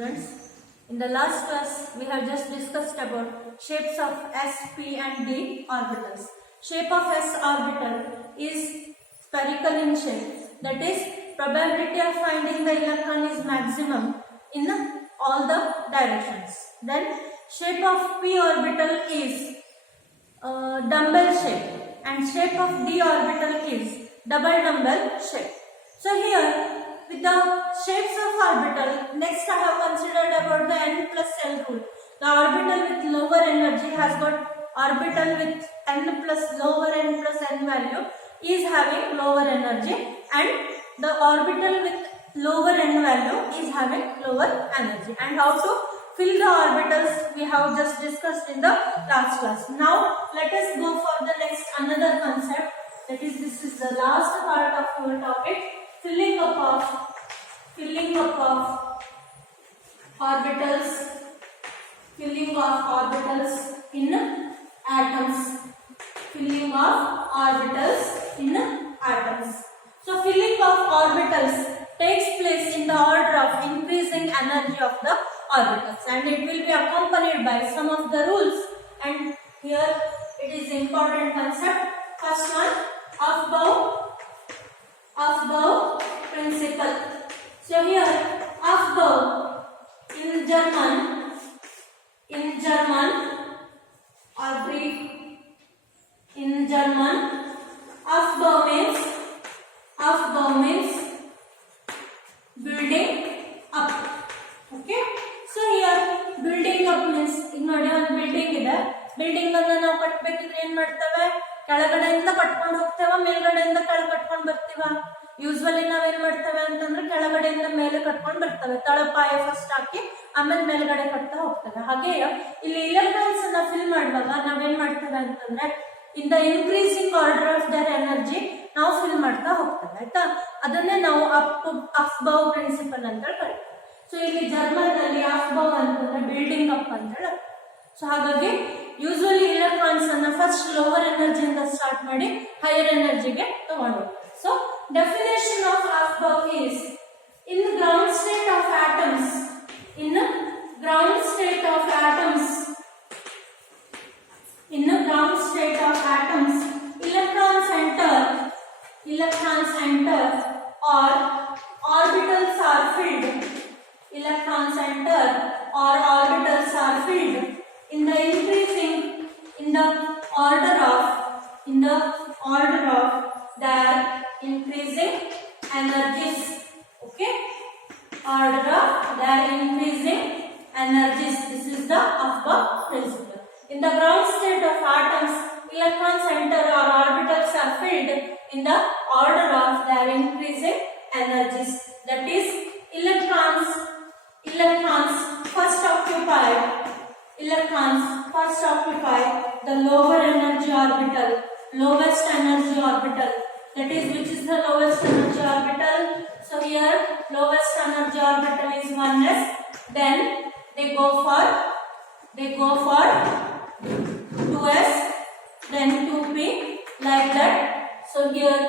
students. In the last class, we have just discussed about shapes of s, p and d orbitals. Shape of s orbital is spherical in shape. That is, probability of finding the electron is maximum in all the directions. Then, shape of p orbital is dumbbell shape and shape of d orbital is double dumbbell shape. So here, with the shapes of orbital, next I have considered about the n plus L rule. The orbital with lower energy has got orbital with n plus lower n plus n value is having lower energy, and the orbital with lower n value is having lower energy. And how to fill the orbitals we have just discussed in the last class. Now let us go for the next another concept. That is, this is the last part of our topic. Filling up of orbitals, filling of orbitals in atoms, filling of orbitals in atoms. So filling of orbitals takes place in the order of increasing energy of the orbitals, and it will be accompanied by some of the rules, and here it is important concept. First one, Aufbau principle. So here Aufbau in German or Greek, in German, Aufbau means building up. Okay. So here building up means ನೋಡಿ ಒಂದು building ಇದೆ. Building ಅನ್ನು ನಾವು ಕಟ್ಟಬೇಕಿದ್ರೆ ಏನು ಮಾಡ್ತೇವೆ? ಕೆಳಗಡೆಯಿಂದ ಕಟ್ಕೊಂಡು ಹೋಗ್ತೇವೆ, ಮೇಲ್ಗಡೆಯಿಂದ ಕೆಳಗೆ ಕಟ್ಕೊಂಡು ಬರ್ತೀವ. ಯೂಶುವಲಿ ನಾವೇನ್ ಮಾಡ್ತೇವೆ ಅಂತಂದ್ರೆ ಕೆಳಗಡೆಯಿಂದ ಮೇಲೆ ಕಟ್ಕೊಂಡು ಬರ್ತೇವೆ. ತಳಪಾಯ ಫಸ್ಟ್ ಹಾಕಿ ಆಮೇಲೆ ಮೇಲ್ಗಡೆ ಕಟ್ತಾ ಹೋಗ್ತೇವೆ. ಹಾಗೆ ಇಲ್ಲಿ ಇಲೆಕ್ಟ್ರಾನ್ಸ್ ಅನ್ನ ಫಿಲ್ ಮಾಡುವಾಗ ನಾವೇನ್ ಮಾಡ್ತೇವೆ ಅಂತಂದ್ರೆ in the increasing order of there energy ನಾವು ಫಿಲ್ ಮಾಡ್ತಾ ಹೋಗ್ತೇವೆ. ಆಯ್ತಾ? ಅದನ್ನೇ ನಾವು ಅಫ್ಬೌ ಪ್ರಿನ್ಸಿಪಲ್ ಅಂತ ಕರಿತೀವಿ. ಸೊ ಇಲ್ಲಿ ಜರ್ಮನ್ ಅಲ್ಲಿ ಅಫ್ಬೌ ಅಂತಂದ್ರೆ ಬಿಲ್ಡಿಂಗ್ ಅಪ್ ಅಂತ ಹೇಳಿ. ಸೊ ಹಾಗಾಗಿ ಯೂಶುವಲಿ ಇಲೆಕ್ಟ್ರಾನ್ಸ್ ಅನ್ನ ಫಸ್ಟ್ ಲೋವರ್ ಎನರ್ಜಿಯಿಂದ ಸ್ಟಾರ್ಟ್ ಮಾಡಿ ಹೈಯರ್ ಎನರ್ಜಿಗೆ ತಗೊಂಡು ಹೋಗ್ತಾರೆ. So, definition of Aufbau is in the ground state of atoms. In the ground state of atoms. In the ground state of atoms, electrons enter or orbitals are filled. Electrons enter or orbitals are filled in the increasing in the order of their increasing energies. Okay, order of their increasing energies. This is the Aufbau principle. In the ground state of atoms, electrons enter or orbitals are filled in the order of their increasing energies. That is, electrons first occupy the lower energy orbital, lowest energy orbital. That is, which is the lowest energy orbital? So here lowest energy orbital is 1s. Then they go for 2s, then 2p, like that. So here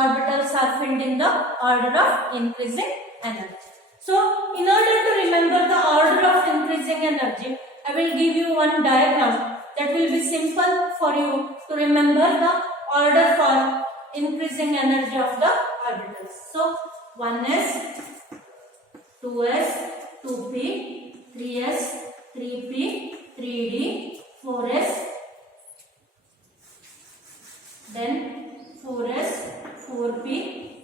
orbitals are filled in the order of increasing energy. So in order to remember the order of increasing energy, I will give you one diagram that will be simple for you to remember the order for increasing energy of the orbitals. So 1s, 2s, 2p, 3s, 3p, 3d, 4s, then 4s, 4p.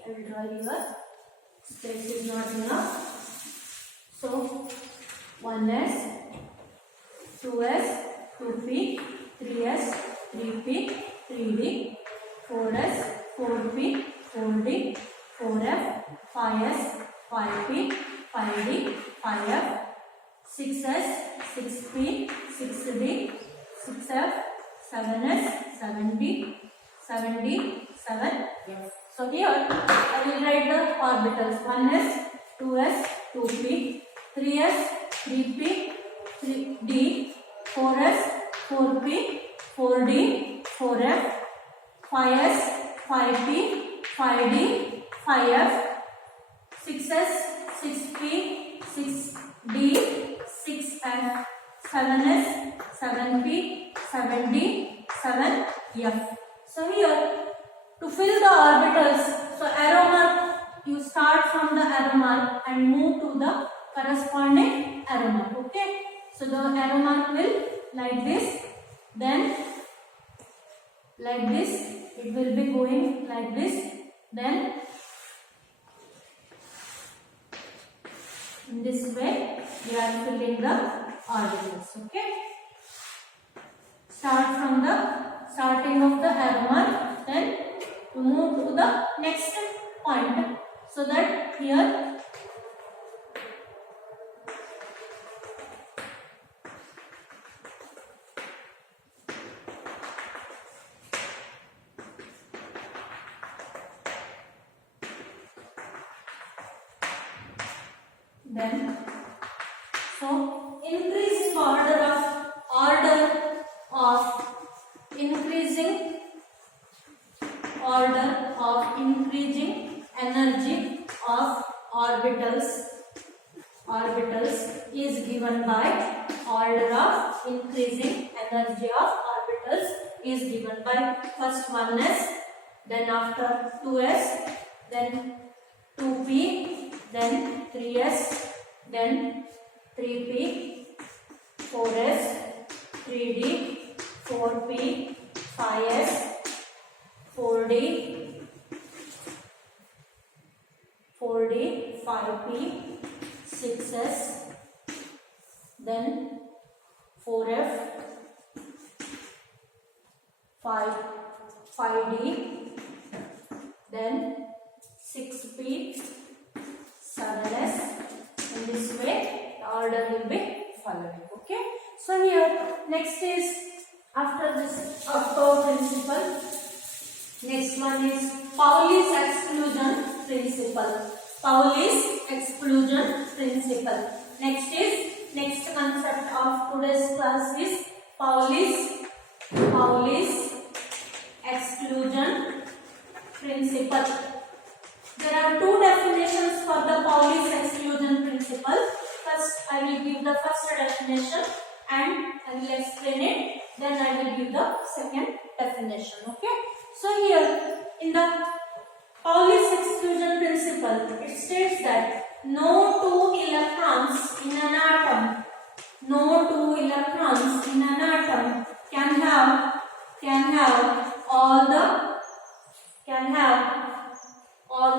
I will draw here. Space is not enough. So 1s, 2s, 2p, 3s, 3p, 3d, 4s, 4p, 4d, 4f, 5s, 5p, 5d, 5f, 6s, 6p, 6d, 6f, 7s, 7d, 7d, 7f. So here I will write the orbitals: 1s, 2s, 2p, 3s, 3p, 3d, 4s, 4p, 4d, 4f, 5s, 5p, 5d, 5f, 6s, 6p, 6d, 7s, 7p, 7d, 7f. So here to fill the orbitals, so arrow mark, you start from the arrow mark and move to the corresponding arrow mark. Okay. So the arrow mark will like this, then like this, it will be going like this, then in this way we are filling the orbitals. Okay. Start from the starting of the arrow mark, then to move to the next point, so that here then so increasing increasing energy of orbitals is given by order of increasing energy of orbitals is given by first 1s, then after 2s, then 2p, then 3s, then 3p, 4s, 3d, 4p, 5s, 4d, 5p, 6s, then 4f, 5d, then 6p, 7s. In this way the order will be following. Okay. So here next is after this principle. Next one is Pauli's exclusion principle. Pauli's exclusion principle. Next concept of today's class is Pauli's exclusion principle. There are two definitions for the Pauli's exclusion principle. First, I will give the first definition and I will explain it. Then I will give the second definition. Okay. So here in the Pauli's exclusion principle, it states that no two electrons in an atom, can have all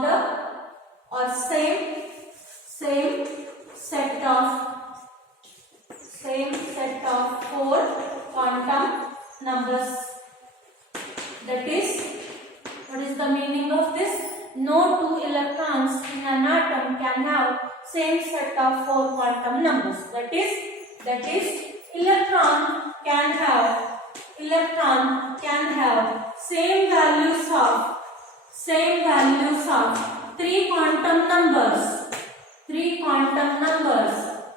the or same set of 4 quantum numbers. That is, what is the meaning of this? No two electrons in an atom can have same set of 4 quantum numbers. That is, electron can have same values of 3 quantum numbers.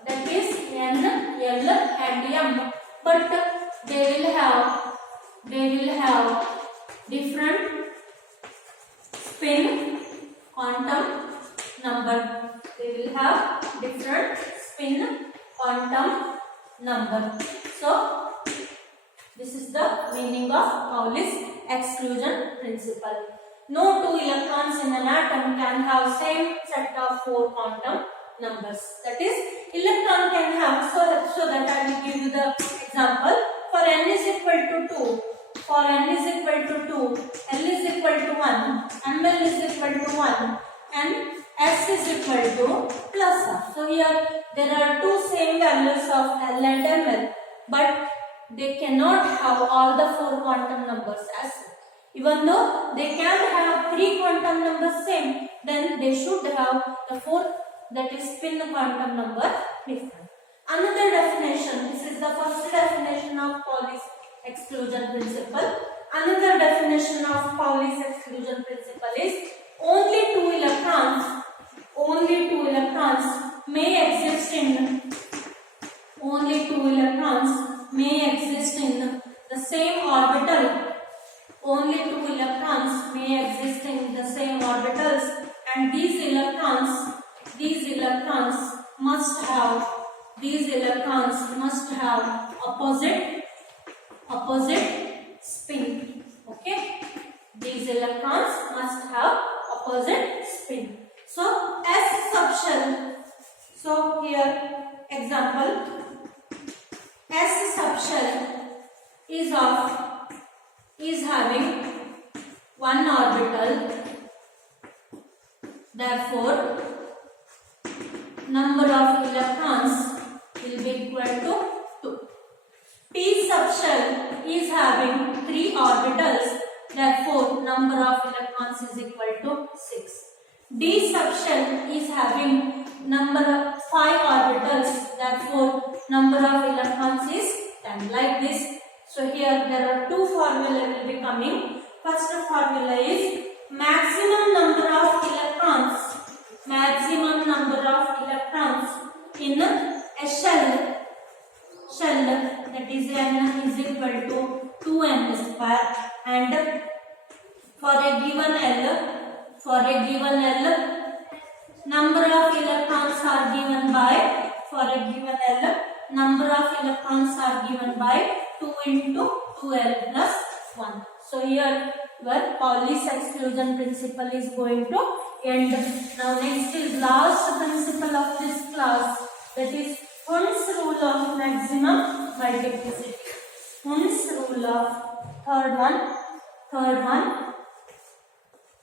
That is n, l and m. But they will have different spin quantum number. They will have different spin quantum number. So this is the meaning of Pauli's exclusion principle. No two electrons in an atom can have same set of 4 quantum numbers. That is, electron can have, so that I will give you the example. For n is equal to 2, for n is equal to 2, L is equal to 1, ML is equal to 1, and S is equal to plus R. So here there are two same values of L and ML, but they cannot have all the 4 quantum numbers as well. Even though they can have 3 quantum numbers same, then they should have the 4, that is spin quantum number different. Another definition, this is the first definition of Pauli's exclusion principle. Another definition of Pauli's exclusion principle is only two electrons may exist in the same orbital. Only two electrons may exist in the same orbitals, and these electrons must have these electrons must have opposite spin. Okay, these electrons must have opposite spin. So S subshell. So here example, S subshell is having one orbital. Therefore, number of electrons will be equal to 2. P subshell is having 3 orbitals. Therefore, number of electrons is equal to 6. D subshell is having number of 5 orbitals. Therefore, number of electrons is 10. Like this. So here there are 2 formulas will be coming. First formula is maximum number of electrons. Maximum number of electrons in a shell that is n is equal to 2n square, and for a given L, number of electrons are given by, for a given L, number of electrons are given by 2 into 2L plus 1. So here your Pauli's exclusion principle is going to end. Now next is last principle of this class, that is Hund's rule of maximum multiplicity. Hund's rule of third one.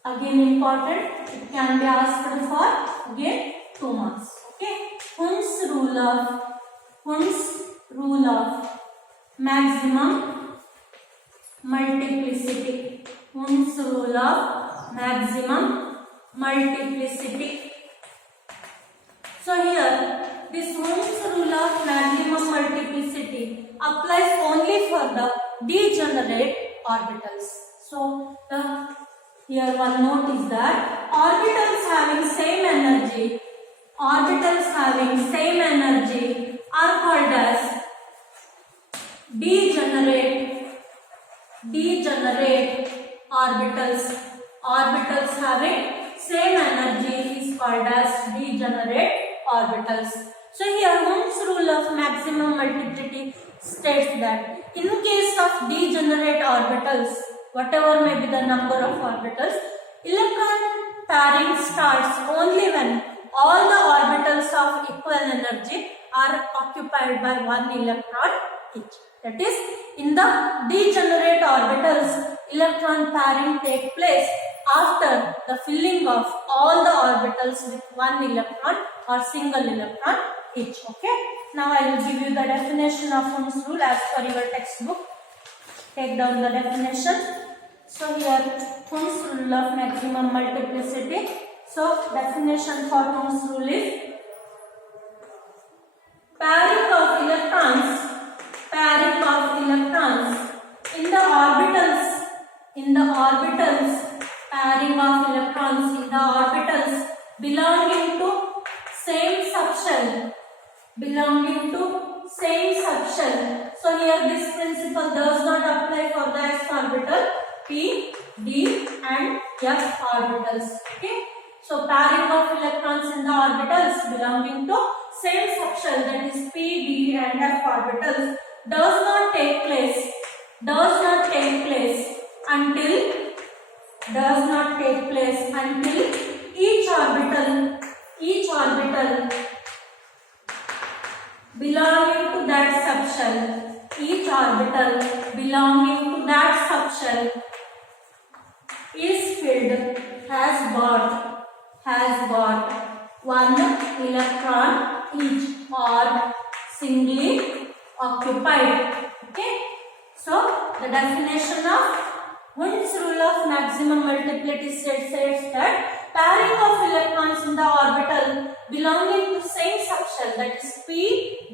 Again important, it can be asked for again 2 marks. Okay, Hund's rule of maximum multiplicity. Hund's rule of maximum multiplicity. So here this Hund's rule of maximum multiplicity applies only for the degenerate orbitals. So here one note is that orbitals having same energy are called as degenerate orbitals. Orbitals having same energy is called as degenerate orbitals. So here Hund's rule of maximum multiplicity states that in case of degenerate orbitals, whatever may be the number of orbitals, electron pairing starts only when all the orbitals of equal energy are occupied by one electron each. That is, in the degenerate orbitals, electron pairing takes place after the filling of all the orbitals with one electron or single electron each. Okay. Now I will give you the definition of Hund's rule as per your textbook. Take down the definition. So here Hund's rule of maximum multiplicity. So definition for Hund's rule is pairing of electrons in the orbitals, pairing of electrons in the orbitals belonging to same subshell. So here this principle does not apply for the s orbital, p, d and f orbitals. Okay. So pairing of electrons in the orbitals belonging to same subshell, that is p, d and f orbitals, does not take place until each orbital belonging to that subshell is filled, has got one electron each or singly occupied. Okay. So the definition of Hund's rule of maximum multiplicity says that pairing of electrons in the orbital belonging to same subshell, that is p,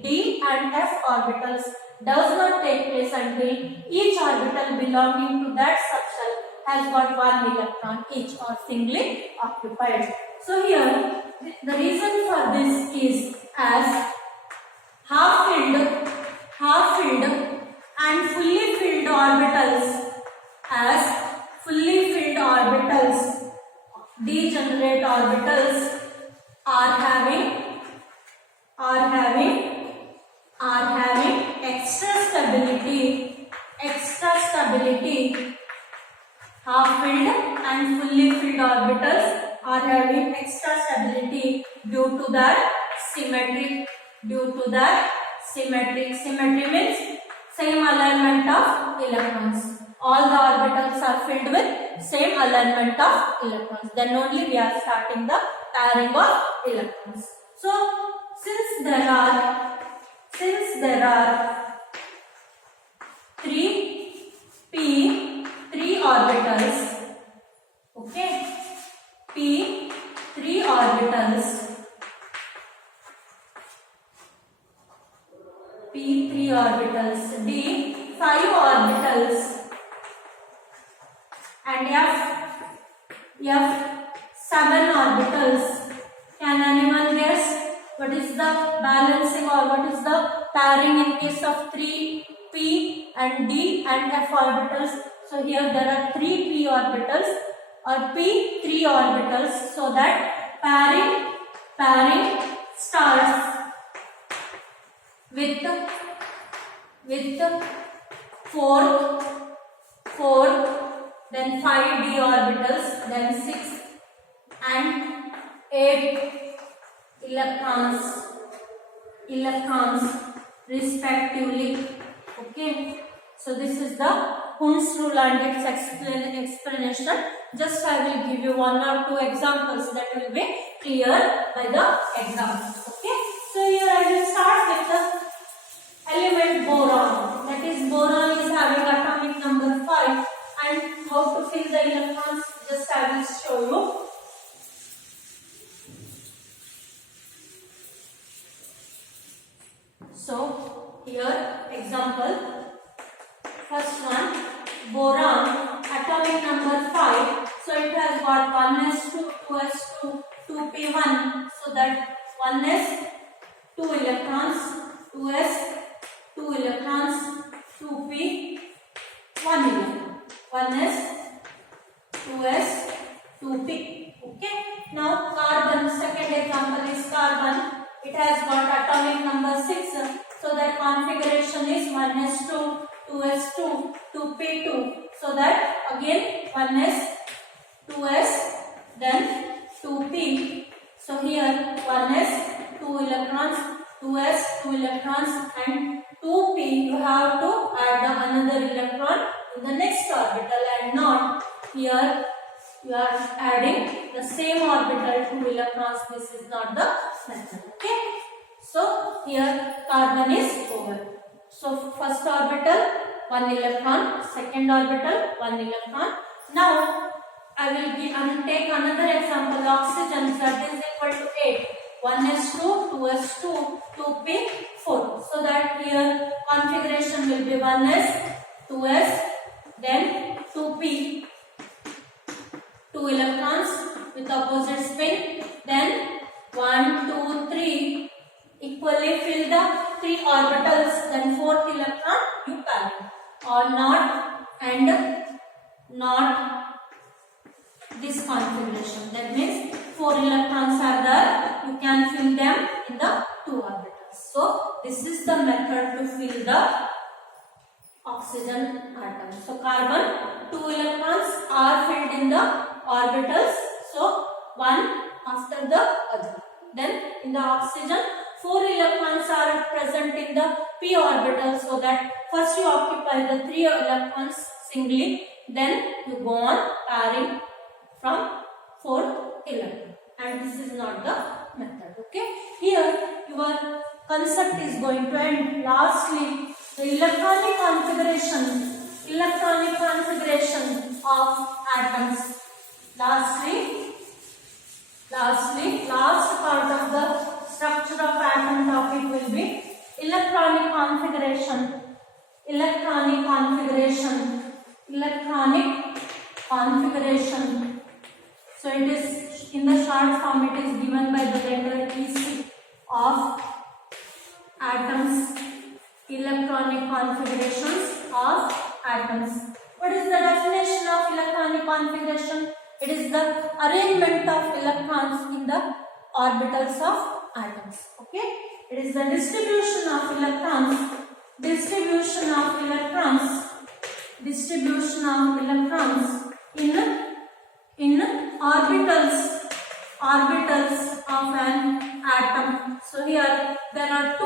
d and f orbitals, does not take place until each orbital belonging to that subshell has got one electron each or singly occupied. So here the reason for this is as half-filled and fully filled orbitals, degenerate orbitals are having due to that symmetry. Symmetry means same alignment of electrons. All the orbitals are filled with same alignment of electrons. Then only we are starting the pairing of electrons. So since there are three orbitals, okay, p three orbitals, d 5 orbitals, and f 7 orbitals. Can anyone guess what is the balancing or what is the pairing in case of 3 p and d and f orbitals? So here there are 3 p orbitals or p 3 orbitals, so that pairing starts with 4, then 5 d orbitals, then 6 and 8 electrons respectively. Okay, so this is the Hund's rule and its explanation. Just I will give you 1 or 2 examples that will be clear by the example. Okay, so here I will start with the element boron. That is, boron is having atomic number 5, and how to fill the electrons, just I will show you. So here example, first one, boron, atomic number 5. So it has got 1s2, 2s2, 2p1. So that 1s 2 electrons, 2s 2 electrons, 2p 1 electron, 1s 2s 2p. Okay. Now carbon, second example is carbon. It has got atomic number 6. So that configuration is 1s2, 2s2, 2p2. So that again 1s, 2s, then 2p. So here 1s 2 electrons, 2s 2 electrons, and 2p you have to add another electron in the next orbital, and not here you are adding the same orbital 2 electrons. This is not the method. Okay. So here carbon is over. So first orbital 1 electron, second orbital 1 electron. Now I will take another example, oxygen, that is equal to 8. 1s2, 2s2, 2p4. So that here configuration will be 1s, 2s, then 2p, 2 electrons with opposite spin, then 1, 2, 3, equally fill the 3 orbitals, then 4th electron you pair, or not, and not this configuration. That means 4 electrons are there, you can fill them in the 2 orbitals. So this is the method to fill the oxygen atom. So carbon, 2 electrons are filled in the orbitals, so one after the other. Then in the oxygen, 4 electrons are present in the p orbital, so that first you occupy the 3 electrons singly, then you go on pairing from 4th electron, and this is not the method. Okay, here your concept is going to end. Lastly, the electronic configuration of atoms. Lastly, last part of the structure of atom topic will be electronic configuration. So it is in the short form, it is given by the letter EC of atoms, electronic configurations of atoms. What is the definition of electronic configuration? It is the arrangement of electrons in the orbitals of atoms. Okay, it is the distribution of electrons in orbitals of an atom. So here there are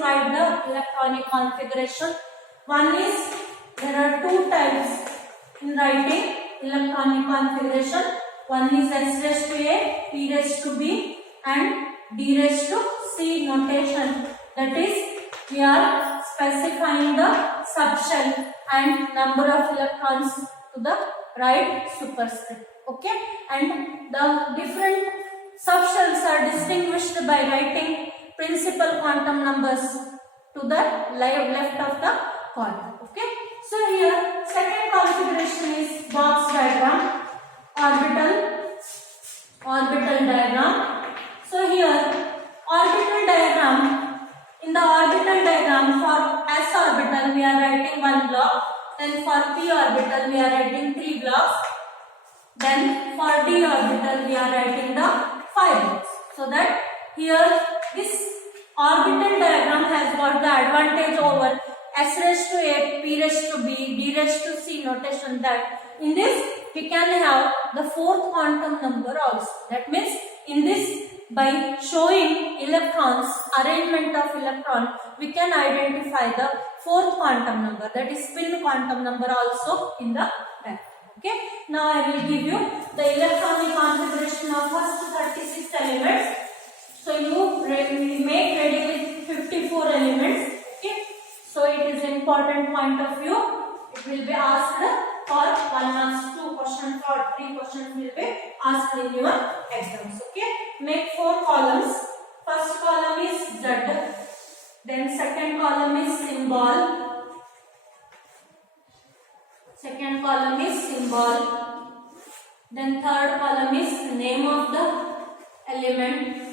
to write the electronic configuration. One is, there are two types in writing electronic configuration. One is S raised to A, P raised to B and D raised to C notation. That is, we are specifying the subshell and number of electrons to the right superscript. Okay, and the different subshells are distinguished by writing principal quantum numbers to the left of the column. Okay, so here second configuration is box diagram, orbital diagram. So here orbital diagram, in the orbital diagram for S orbital we are writing one block, then for P orbital we are writing 3 blocks, then for D orbital we are writing the 5 blocks. So that here this orbital diagram has got the advantage over S raised to A, P raised to B, D raised to C notation, that in this we can have the fourth quantum number also. That means in this, by showing electrons, arrangement of electron, we can identify the fourth quantum number, that is spin quantum number also in the diagram. Okay, now I will give you the electronic configuration of first 36 elements. So you make ready with 54 elements. Okay, so it is important point of view. It will be asked for 1 marks, 2 questions or 3 questions will be asked in your exams. Okay, make 4 columns. First column is Z, then second column is symbol. Second column is symbol. Then third column is name of the element.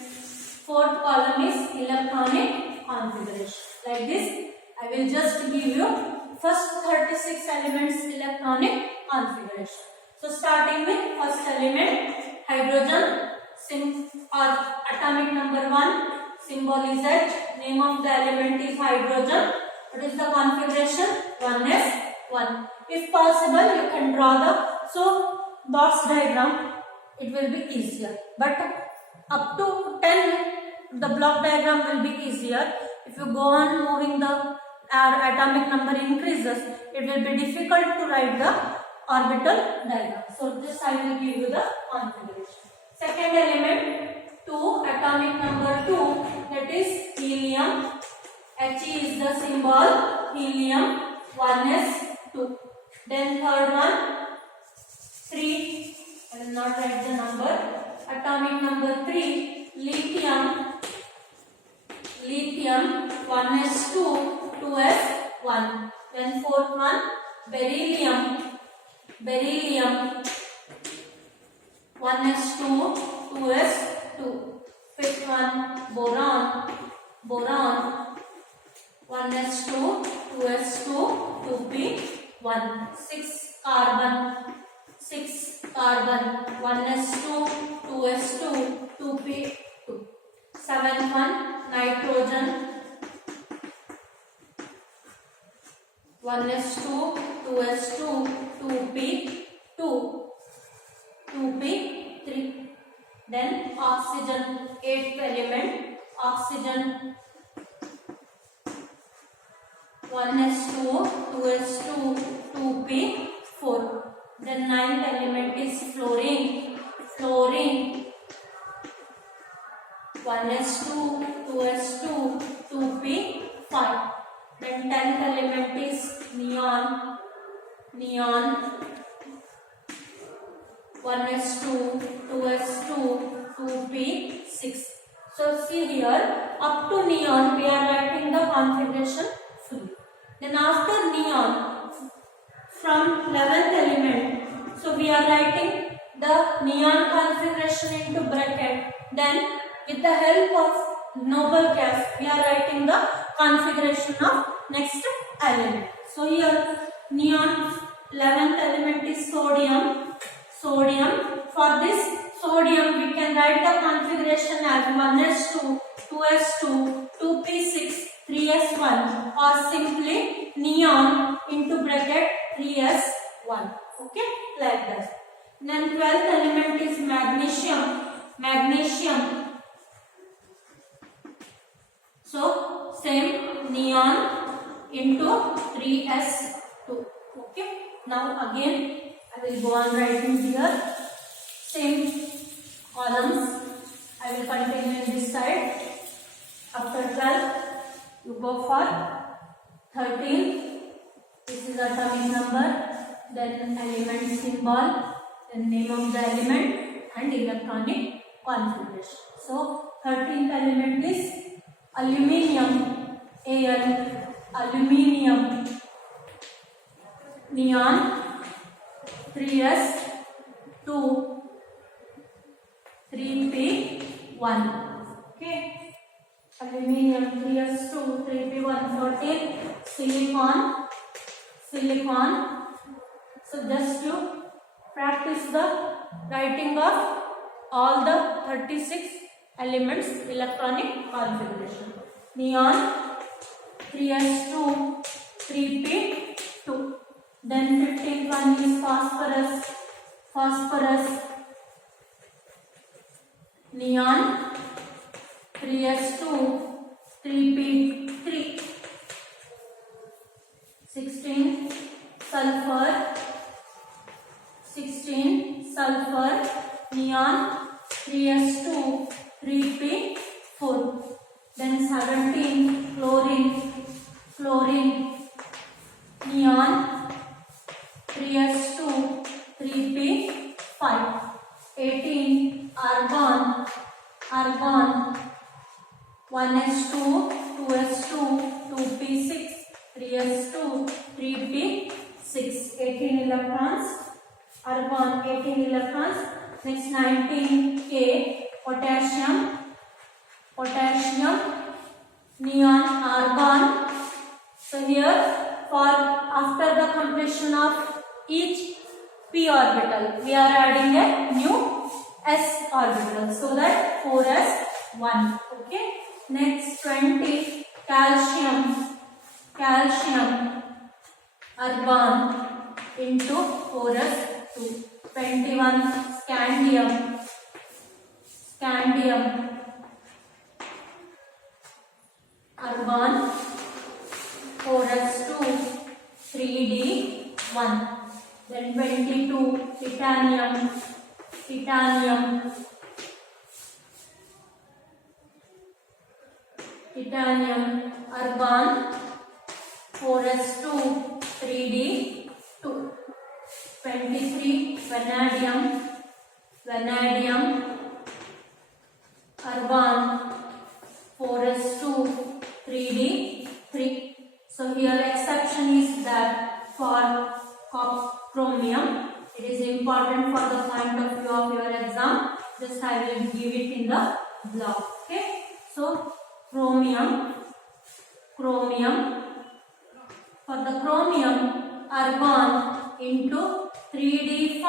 Fourth column is electronic configuration. Like this, I will just give you first 36 elements electronic configuration. So starting with first element, hydrogen, or atomic number 1, symbol is H, name of the element is hydrogen. What is the configuration? 1s1. If possible, you can draw the box diagram. It will be easier. But up to 10, the block diagram will be easier. If you go on moving the atomic number increases, it will be difficult to write the orbital diagram. So this I will give you the configuration. Second element, 2, atomic number 2, that is helium. He is the symbol, helium, 1s2. Then third one, 3, I will not write the number. Atomic number 3, lithium, 1s2, 2s1. Then fourth one, beryllium, 1s2, 2s2. Fifth one, boron, 1s2, 2s2, 2p1. 6 carbon, 1s2, 2s2, 2p2. Seventh one, nitrogen, 1s2, 2s2, 2p2, 2p3. Then oxygen, 8th element, oxygen, 1s2, 2s2, 2p4. Then 9th element is fluorine, 1s2, 2s2, 2p5. Then 10th element is neon, 1s2, 2s2, 2p6. So see here, up to neon we are writing the configuration fully. Then after neon, from 11th element, so we are writing the neon configuration into bracket. Then with the help of noble gas, we are writing the configuration of next element. So here neon 11th element is sodium. For this sodium we can write the configuration as 1s2, 2s2, 2p6, 3s1, or simply neon into bracket 3s1. Okay, like that. Then 12th element is magnesium. So same neon into 3s2. Okay. Now again I will go on writing here. Same columns I will continue in this side. After 12 you go for 13. This is atomic number, then element symbol, then name of the element and electronic configuration. So 13th element is aluminium, Al, aluminium, neon, 3s2, 3p1. Okay, aluminium 3s2, 3p1. 14, silicon, silicon. So just to practice the writing of all the 36 elements electronic configuration. Neon 3s2, 3p2. Then 15th one is phosphorus, phosphorus, neon 3s2, 3p3. 16 sulfur, 16 sulfur, neon 3s2, 3p4. Then 17 chlorine, chlorine, neon 3s2, 3p5. 18 argon, argon 1s2, 2s2, 2p6, 3s2, 3p6. 18 electrons, argon 18 electrons. Next 19 K, potassium, potassium, neon argon. So here for after the completion of each p orbital we are adding a new s orbital, so that 4s1. Okay. Next 20 calcium, calcium, argon into 4s2. 21 scandium, scandium, argon 4s2, 3d1. Then 22 titanium, titanium, titanium, argon 4s2, 3d2. 23 vanadium, vanadium, argon 4s2, 3d3. So here exception is that for chromium, it is important for the point of view of your exam. Just I will give it in the block. Okay. So chromium, chromium. For the chromium, argon into 3d5,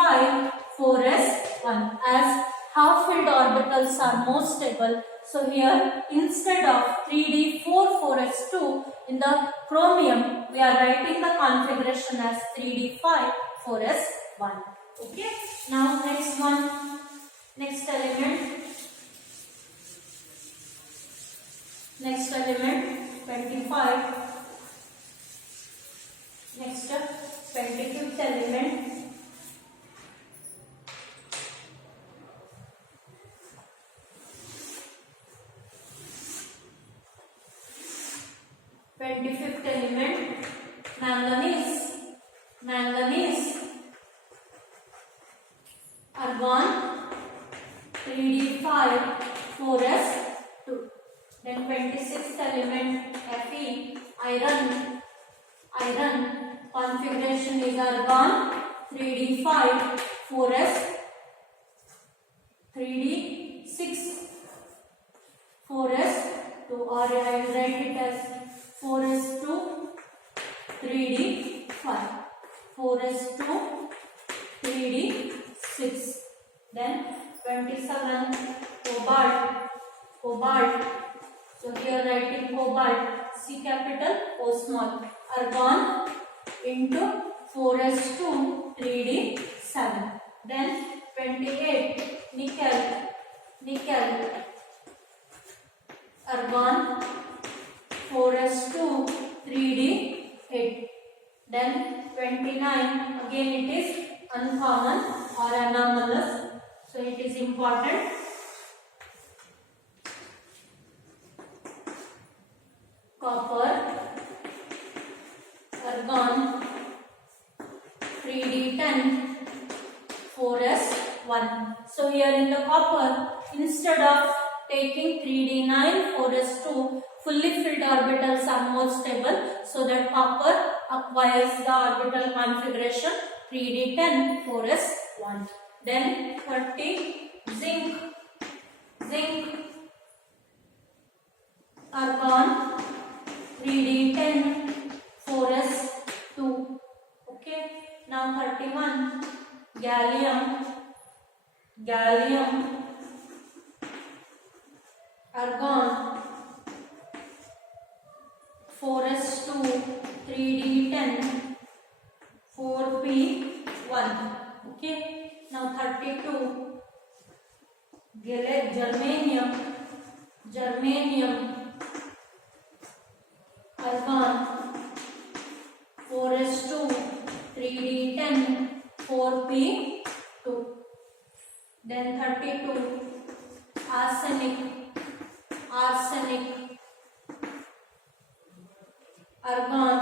4s1. As half-filled orbitals are more stable, so here instead of 3d4, 4s2 in the chromium, we are writing the configuration as 3d5, 4s1. Okay. Now next one, next element, next element 25. Next 25th element, manganese, manganese, argon 3d5, 4s2. Then 26th element Fe, iron, iron. Configuration is argon 3d5, 4s, 3d6, 4s2, or I will write it as 4s2, 3d5, 4s2, 3d6. Then 27 cobalt, cobalt. So here writing cobalt, C capital, O small, argon into 4s2, 3d7. Then 28 nickel, nickel, argon 4s2 3d8. Then 29, again it is uncommon or anomalous, so it is important. Copper, argon, 3d10, 4s1. So here in the copper, instead of taking 3d9, 4s2, fully filled orbitals are more stable, so that copper acquires the orbital configuration 3d10, 4s1. Then 30, zinc, argon, 3d10, 4s2. Okay. Now 31, gallium, argon, 4s2, 3d10, 4p1. Okay. Now 32, germanium, argon, 4s2, 3d10, 4p2. Then 32, arsenic, argon,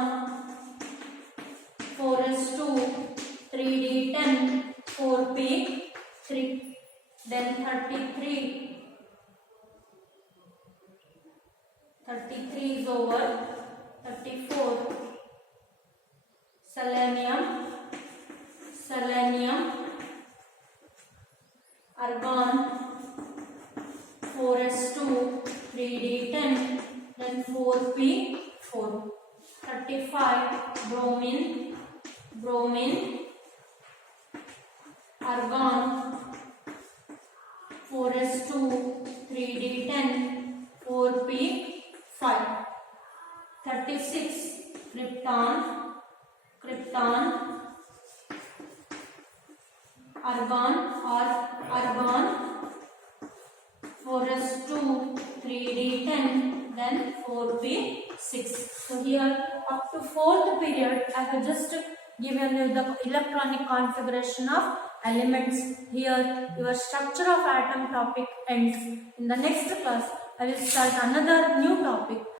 4s2, 3d10, 4p3. Then 33 is over. 34, selenium, argon, 4s2, 3d10, then 4p4. 35, bromine, argon, 4s2, 3d10, 4p5. 36, krypton, argon, 4s2, 3d10, then 4p6. So here up to 4th period I have just given you the electronic configuration of elements. Here your structure of atom topic ends. In the next class I will start another new topic.